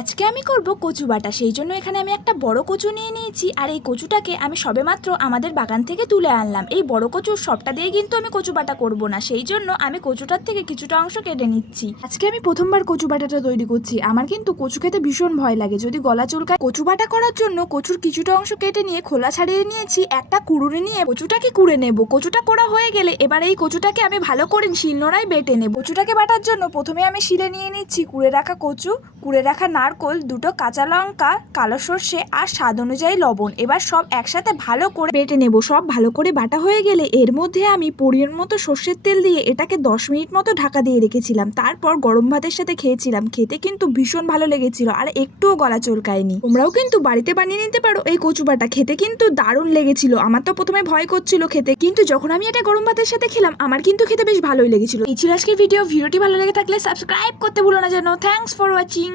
আজকে আমি করব কচু বাটা। সেই জন্য এখানে আমি একটা বড় কচু নিয়ে নিয়েছি, আর এই কচুটাকে আমি সবেমাত্র আমাদের বাগান থেকে তুলে আনলাম। এই বড় কচুর সবটা দিয়ে কিন্তু আমি কচু বাটা করব না, সেই জন্য আমি কচুটার থেকে কিছুটা অংশ কেটে নিচ্ছি। আজকে আমি প্রথমবার কচু বাটাটা তৈরি করছি। আমার কিন্তু কচু খেতে ভীষণ ভয় লাগে, যদি গলা চুলকায়। কচু বাটা করার জন্য কচুর কিছুটা অংশ কেটে নিয়ে খোলা ছাড়িয়ে নিয়েছি। একটা কুড়ুনি নিয়ে কচুটাকে কুড়ে নেব। কচুটা করা হয়ে গেলে এবার এই কচুটাকে আমি ভালো করে শিলনোড়ায় বেটে নেব। কচুটাকে বাটার জন্য প্রথমে আমি শিলে নিয়ে নিচ্ছি কুড়ে রাখা কচু, কুড়ে রাখা নারকোল, দুটো কাঁচা লঙ্কা, কালো সর্ষে আর স্বাদ অনুযায়ী লবণ। এবার সব একসাথে ভালো করে বেটে নেব। সব ভালো করে বাটা হয়ে গেলে এর মধ্যে আমি পরিমাণ মতো সর্ষের তেল দিয়ে এটাকে 10 মিনিট মতো ঢাকা দিয়ে রেখেছিলাম। তারপর গরম ভাতের সাথে খেয়েছিলাম। খেতে কিন্তু ভীষণ ভালো লেগেছিল আর একটুও গলা চুলকায়নি। তোমরাও কিন্তু বাড়িতে বানিয়ে নিতে পারো এই কচু বাটা। খেতে কিন্তু দারুণ লেগেছিল। আমার তো প্রথমে ভয় করছিল খেতে, কিন্তু যখন আমি এটা গরম ভাতের সাথে খেলাম আমার কিন্তু খেতে বেশ ভালোই লেগেছিল। এই ছিল আজকের ভিডিওটি ভালো লেগে থাকলে সাবস্ক্রাইব করতে ভুলো না যেন। Thanks for watching.